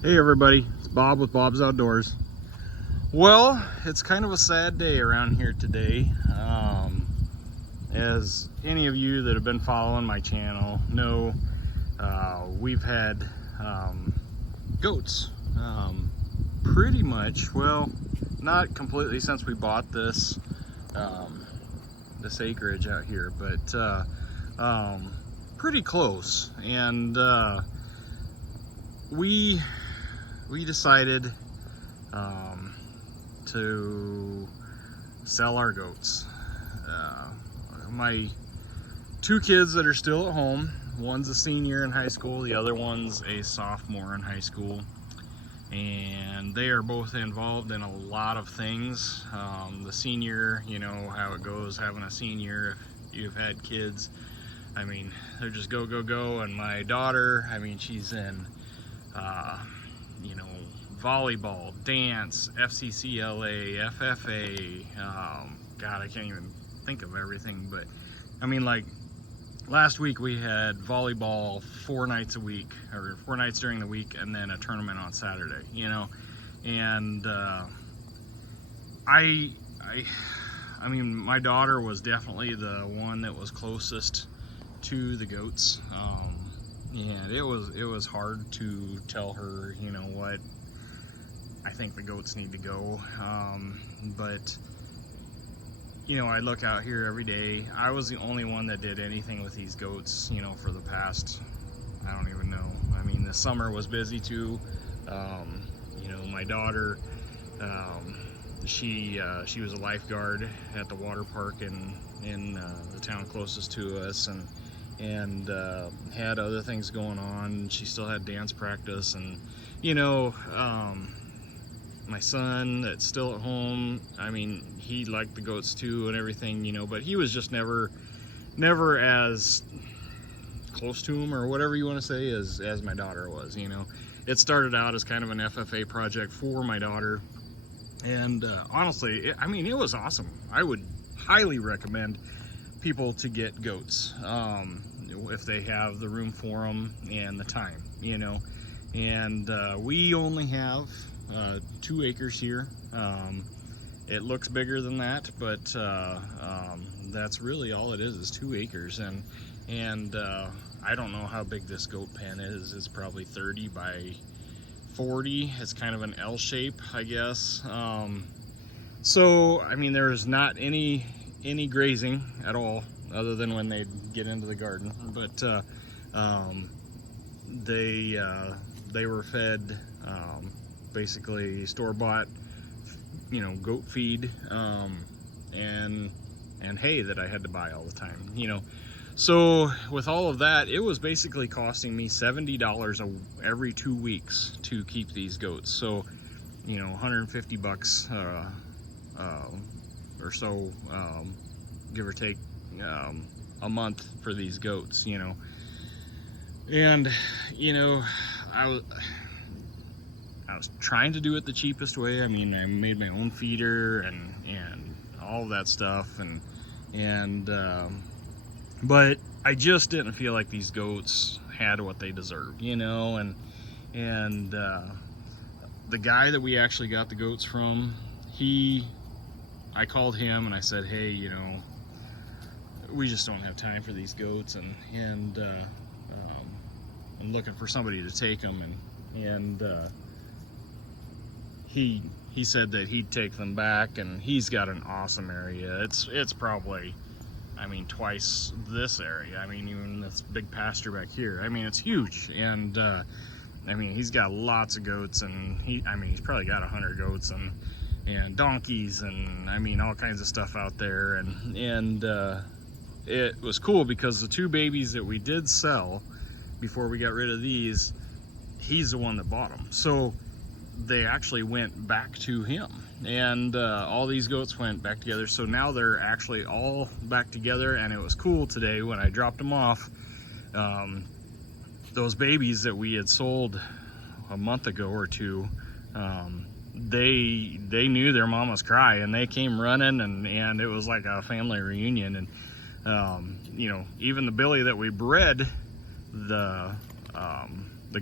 Hey everybody, it's Bob with Bob's Outdoors. Well, it's kind of a sad day around here today. As any of you that have been following my channel know, we've had goats pretty much, well, not completely since we bought this this acreage out here, but pretty close. And we decided to sell our goats. My two kids that are still at home, one's a senior in high school, the other one's a sophomore in high school, and they are both involved in a lot of things. The senior, you know how it goes having a senior if you've had kids. I mean, they're just go, go, go. And my daughter, I mean, she's in you know, volleyball, dance, FCCLA, FFA, God, I can't even think of everything, but I mean, like, last week we had volleyball 4 nights a week, or 4 nights during the week, and then a tournament on Saturday, you know. And I mean, my daughter was definitely the one that was closest to the goats. And it was hard to tell her, you know what, I think the goats need to go. But you know, I look out here every day. I was the only one that did anything with these goats, you know, for the past, I don't even know. I mean, the summer was busy too. You know, my daughter, she was a lifeguard at the water park in the town closest to us, and had other things going on. She still had dance practice, and you know, my son that's still at home, I mean, he liked the goats too and everything, you know, but he was just never as close to him, or whatever you want to say, as my daughter was, you know. It started out as kind of an FFA project for my daughter, and honestly, I mean, it was awesome. I would highly recommend people to get goats if they have the room for them and the time, you know. And we only have 2 acres here. It looks bigger than that, but that's really all it is 2 acres. And I don't know how big this goat pen is. It's probably 30 by 40. It's kind of an L shape, I guess. So I mean, there's not any grazing at all, other than when they get into the garden. But they were fed basically store-bought, you know, goat feed, and hay that I had to buy all the time, you know. So with all of that, it was basically costing me $70 every 2 weeks to keep these goats. So, you know, 150 bucks or so, give or take, a month for these goats, you know. And you know, I was trying to do it the cheapest way. I mean, I made my own feeder and all of that stuff, and but I just didn't feel like these goats had what they deserved, you know. And the guy that we actually got the goats from, I called him and I said, hey, you know, we just don't have time for these goats, and I'm looking for somebody to take them, and he said that he'd take them back, and he's got an awesome area. It's probably, I mean, twice this area. I mean, even this big pasture back here, I mean, it's huge. And I mean, he's got lots of goats, and I mean, he's probably got 100 goats and donkeys, and I mean, all kinds of stuff out there. And it was cool because the 2 babies that we did sell before we got rid of these, he's the one that bought them. So they actually went back to him, and all these goats went back together. So now they're actually all back together. And it was cool today when I dropped them off. Those babies that we had sold a month ago or 2, they knew their mama's cry, and they came running, and it was like a family reunion. And you know, even the Billy that we bred the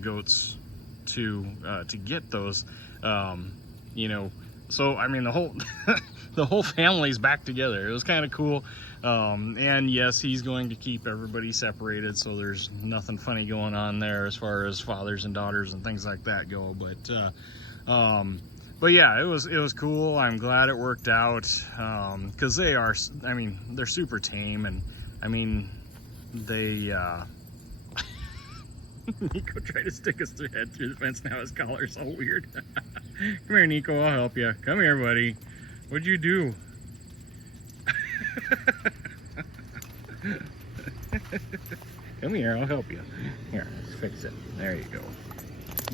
goats to get those. You know, so I mean the whole the whole family's back together. It was kind of cool. And yes, he's going to keep everybody separated, so there's nothing funny going on there as far as fathers and daughters and things like that go. But yeah, it was cool. I'm glad it worked out, because they are, I mean, they're super tame, and I mean, they Nico tried to stick his head through the fence. Now his collar's all weird. Come here, Nico, I'll help you. Come here, buddy. What'd you do? Come here, I'll help you. Here, let's fix it. There you go.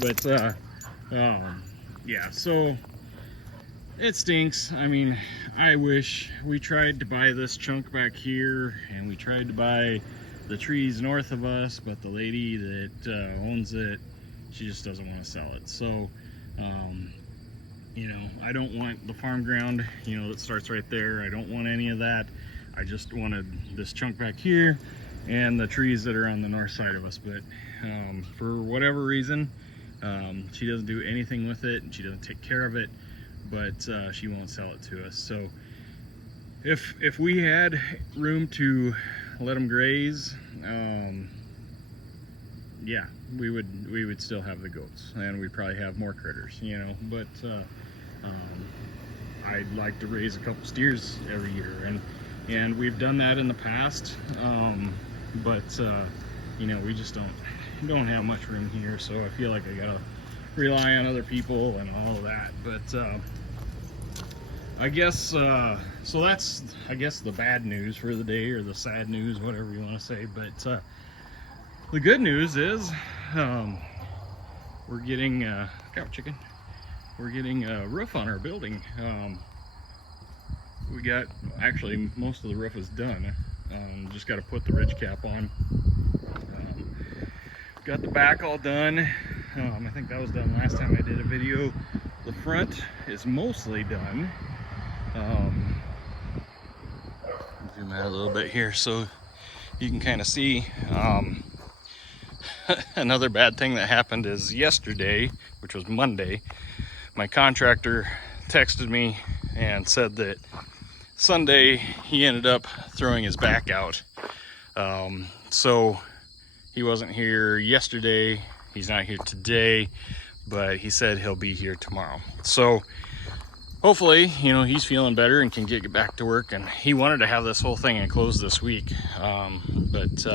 But yeah, so it stinks. I mean, I wish we tried to buy this chunk back here, and we tried to buy the trees north of us, but the lady that owns it, she just doesn't want to sell it. So you know, I don't want the farm ground, you know, that starts right there. I don't want any of that. I just wanted this chunk back here and the trees that are on the north side of us. But for whatever reason, she doesn't do anything with it, and she doesn't take care of it, but she won't sell it to us. So if we had room to let them graze, yeah, we would still have the goats, and we'd probably have more critters, you know. But I'd like to raise a couple steers every year, and we've done that in the past, but you know, we just don't have much room here, so I feel like I gotta rely on other people and all of that. But I guess so that's, I guess, the bad news for the day, or the sad news, whatever you want to say. But the good news is we're getting cow chicken. We're getting a roof on our building. We got, actually, most of the roof is done. Just got to put the ridge cap on. Got the back all done. I think that was done last time I did a video. The front is mostly done. Zoom out a little bit here so you can kind of see. Another bad thing that happened is yesterday, which was Monday, my contractor texted me and said that Sunday he ended up throwing his back out. So he wasn't here yesterday, he's not here today, but he said he'll be here tomorrow. So hopefully, you know, he's feeling better and can get back to work. And he wanted to have this whole thing enclosed this week, but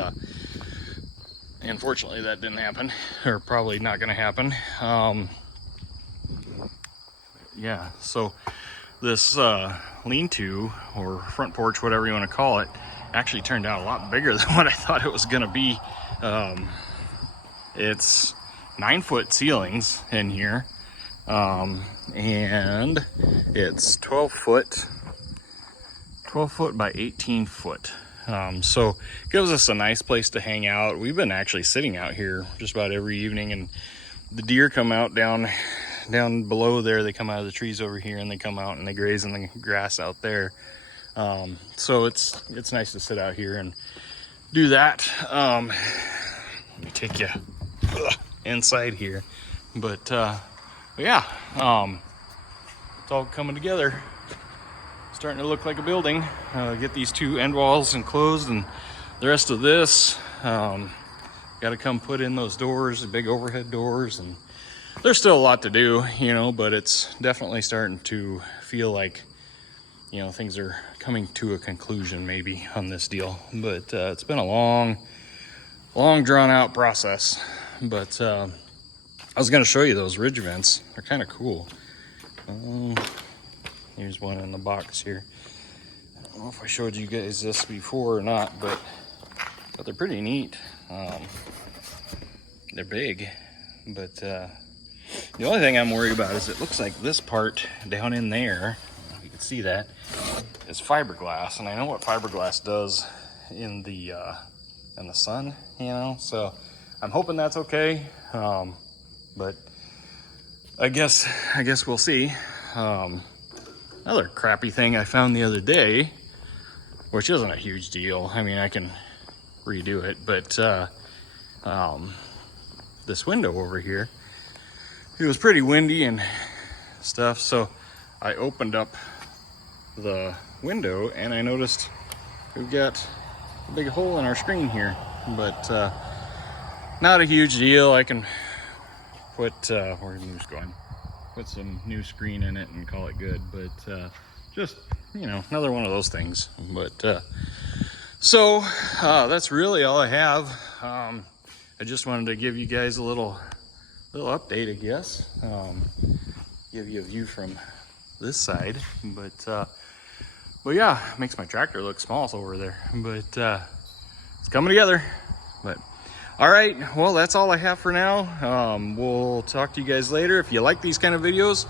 unfortunately that didn't happen, or probably not going to happen. Yeah, so this lean-to, or front porch, whatever you want to call it, actually turned out a lot bigger than what I thought it was going to be. It's 9-foot ceilings in here, and it's 12 foot by 18 foot. So it gives us a nice place to hang out. We've been actually sitting out here just about every evening, and the deer come out down below there. They come out of the trees over here, and they come out and they graze in the grass out there. So it's nice to sit out here and do that. Let me take you inside here, but yeah, it's all coming together, starting to look like a building. Get these two end walls enclosed, and the rest of this, got to come put in those doors, the big overhead doors, and there's still a lot to do, you know, but it's definitely starting to feel like, you know, things are coming to a conclusion maybe on this deal. But it's been a long drawn out process. But I was going to show you those ridge vents. They're kind of cool. Here's one in the box here. I don't know if I showed you guys this before or not, but they're pretty neat. They're big, but the only thing I'm worried about is it looks like this part down in there, if you can see that, is fiberglass, and I know what fiberglass does in the sun, you know. So I'm hoping that's okay, but I guess we'll see. Another crappy thing I found the other day, which isn't a huge deal. I mean, I can redo it, but this window over here, it was pretty windy and stuff, so I opened up the window and I noticed we've got a big hole in our screen here, but not a huge deal. I can put where's the news going? Put some new screen in it and call it good, but just, you know, another one of those things. But so that's really all I have. I just wanted to give you guys a little update, I guess. Give you a view from this side, but yeah, makes my tractor look small over there, but it's coming together. But all right, well, that's all I have for now. We'll talk to you guys later. If you like these kind of videos,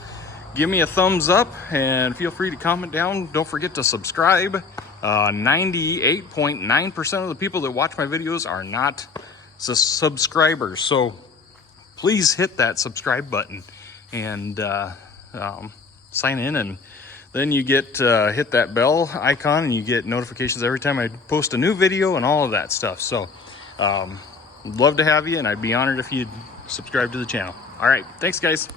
give me a thumbs up and feel free to comment down. Don't forget to subscribe. 98.9% of the people that watch my videos are not subscribers, so please hit that subscribe button and sign in, and then you get hit that bell icon and you get notifications every time I post a new video and all of that stuff. So love to have you, and I'd be honored if you'd subscribe to the channel. All right, thanks guys.